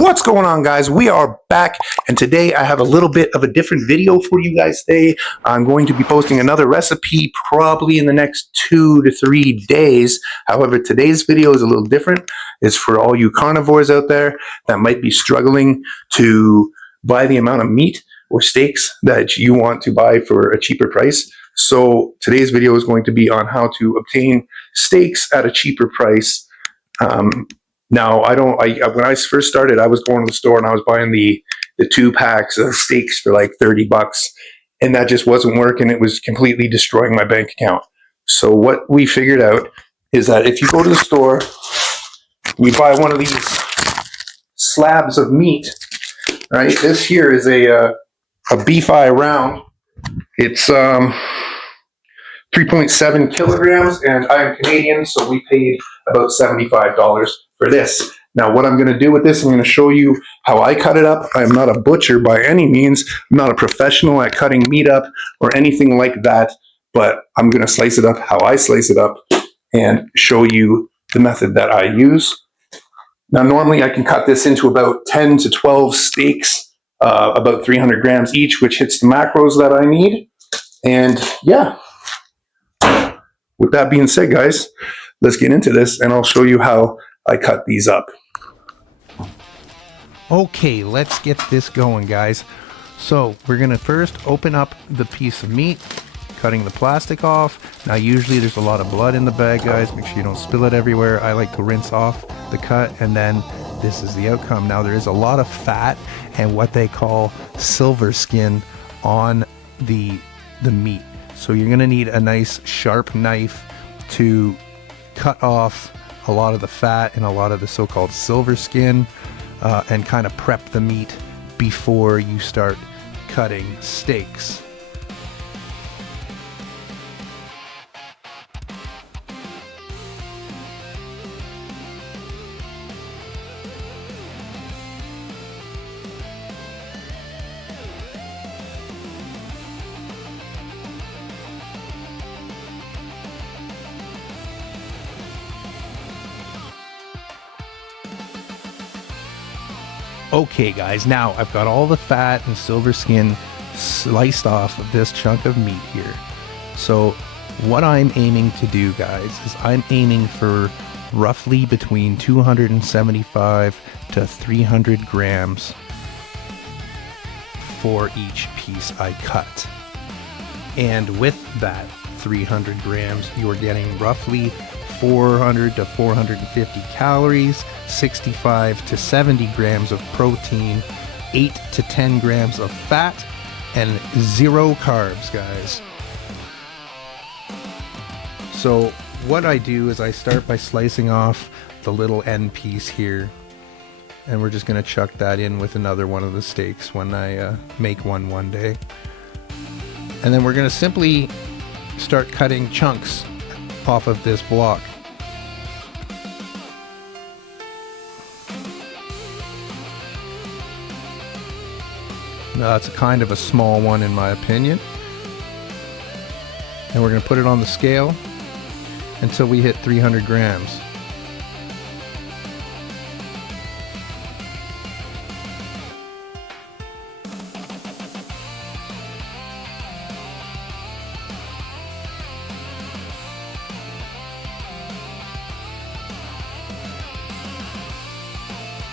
What's going on, guys? We are back, and today I have a little bit of a different video for you guys today. I'm going to be posting another recipe probably in the next 2 to 3 days. However, today's video is a little different. It's for all you carnivores out there that might be struggling to buy the amount of meat or steaks that you want to buy for a cheaper price. So today's video is going to be on how to obtain steaks at a cheaper price. Now, when I first started, I was going to the store and I was buying the 2 packs of steaks for like $30, and that just wasn't working. It was completely destroying my bank account. So what we figured out is that if you go to the store, you buy one of these slabs of meat, right? This here is a beef eye round. It's 3.7 kilograms, and I am Canadian, so we paid about $75 for this. Now, what I'm going to do with this, I'm going to show you how I cut it up. I'm not a butcher by any means. I'm not a professional at cutting meat up or anything like that, but I'm going to slice it up how I slice it up and show you the method that I use. Now, normally I can cut this into about 10 to 12 steaks, about 300 grams each, which hits the macros that I need. And yeah, with that being said, guys, let's get into this and I'll show you how I cut these up. Okay, let's get this going, guys. So we're gonna first open up the piece of meat, cutting the plastic off. Now usually there's a lot of blood in the bag, guys. Make sure you don't spill it everywhere. I like to rinse off the cut, and then this is the outcome. Now there is a lot of fat and what they call silver skin on the meat. So you're gonna need a nice sharp knife to cut off a lot of the fat and a lot of the so-called silver skin, and kind of prep the meat before you start cutting steaks. Okay, guys, now I've got all the fat and silver skin sliced off of this chunk of meat here. So what I'm aiming to do, guys, is I'm aiming for roughly between 275 to 300 grams for each piece I cut. And with that 300 grams, you're getting roughly 400 to 450 calories, 65 to 70 grams of protein, 8 to 10 grams of fat, and 0 carbs, guys. So what I do is I start by slicing off the little end piece here, and we're just going to chuck that in with another one of the steaks when I make one day. And then we're going to simply start cutting chunks off of this block. Now that's kind of a small one in my opinion. And we're going to put it on the scale until we hit 300 grams.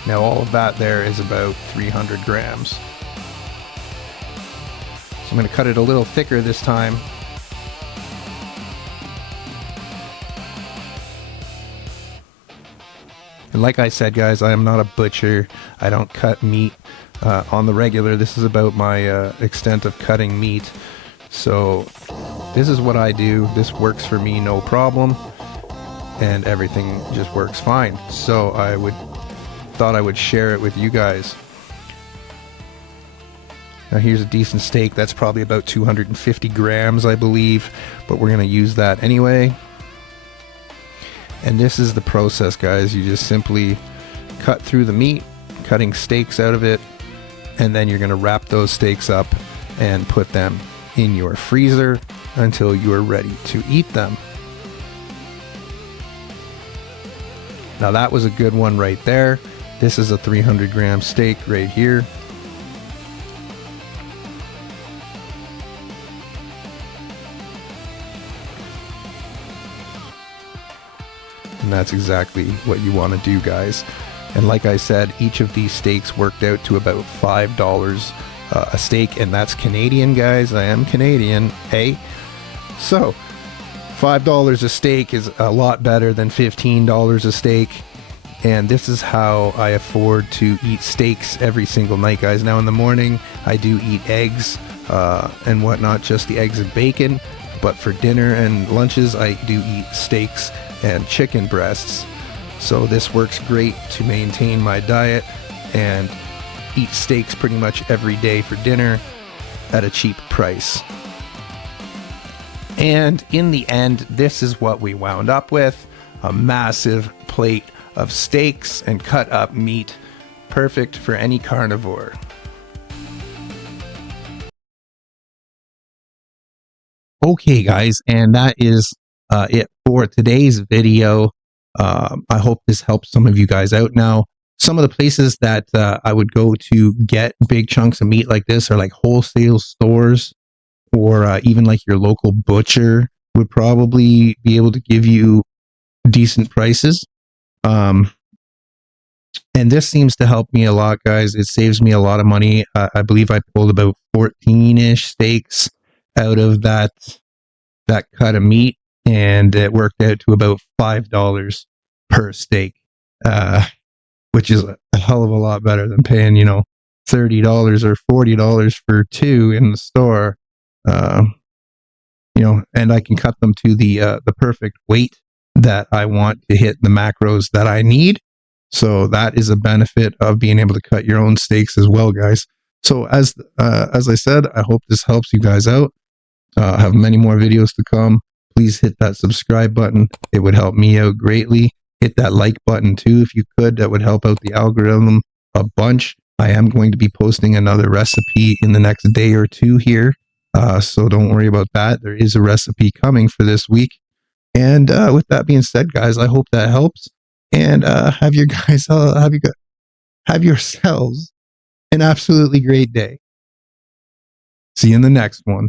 Now all of that there is about 300 grams. So I'm going to cut it a little thicker this time. And like I said, guys, I am not a butcher. I don't cut meat on the regular. This is about my extent of cutting meat. So this is what I do. This works for me, no problem. And everything just works fine. So thought I would share it with you guys. Now here's a decent steak. That's probably about 250 grams, I believe, but we're going to use that anyway. And this is the process, guys. You just simply cut through the meat, cutting steaks out of it, and then you're going to wrap those steaks up and put them in your freezer until you are ready to eat them. Now that was a good one right there. This is a 300 gram steak right here. And that's exactly what you want to do, guys. And like I said, each of these steaks worked out to about $5 a steak, and that's Canadian, guys. I am Canadian, hey? So, $5 a steak is a lot better than $15 a steak. And this is how I afford to eat steaks every single night, guys. Now in the morning, I do eat eggs and whatnot, just the eggs and bacon. But for dinner and lunches, I do eat steaks and chicken breasts. So this works great to maintain my diet and eat steaks pretty much every day for dinner at a cheap price. And in the end, this is what we wound up with: a massive plate of steaks and cut up meat, perfect for any carnivore. Okay, guys, and that is it for today's video. I hope this helps some of you guys out. Now, some of the places that I would go to get big chunks of meat like this are like wholesale stores, or even like your local butcher would probably be able to give you decent prices. And this seems to help me a lot, guys. It saves me a lot of money. I believe I pulled about 14-ish steaks out of that cut of meat, and it worked out to about $5 per steak, which is a hell of a lot better than paying, $30 or $40 for two in the store. And I can cut them to the perfect weight that I want to hit the macros that I need. So that is a benefit of being able to cut your own steaks as well, guys. So as I said, I hope this helps you guys out. I have many more videos to come. Please hit that subscribe button. It would help me out greatly. Hit that like button too if you could. That would help out the algorithm a bunch. I am going to be posting another recipe in the next day or two here. So don't worry about that. There is a recipe coming for this week. And with that being said, guys, I hope that helps. And have yourselves an absolutely great day. See you in the next one.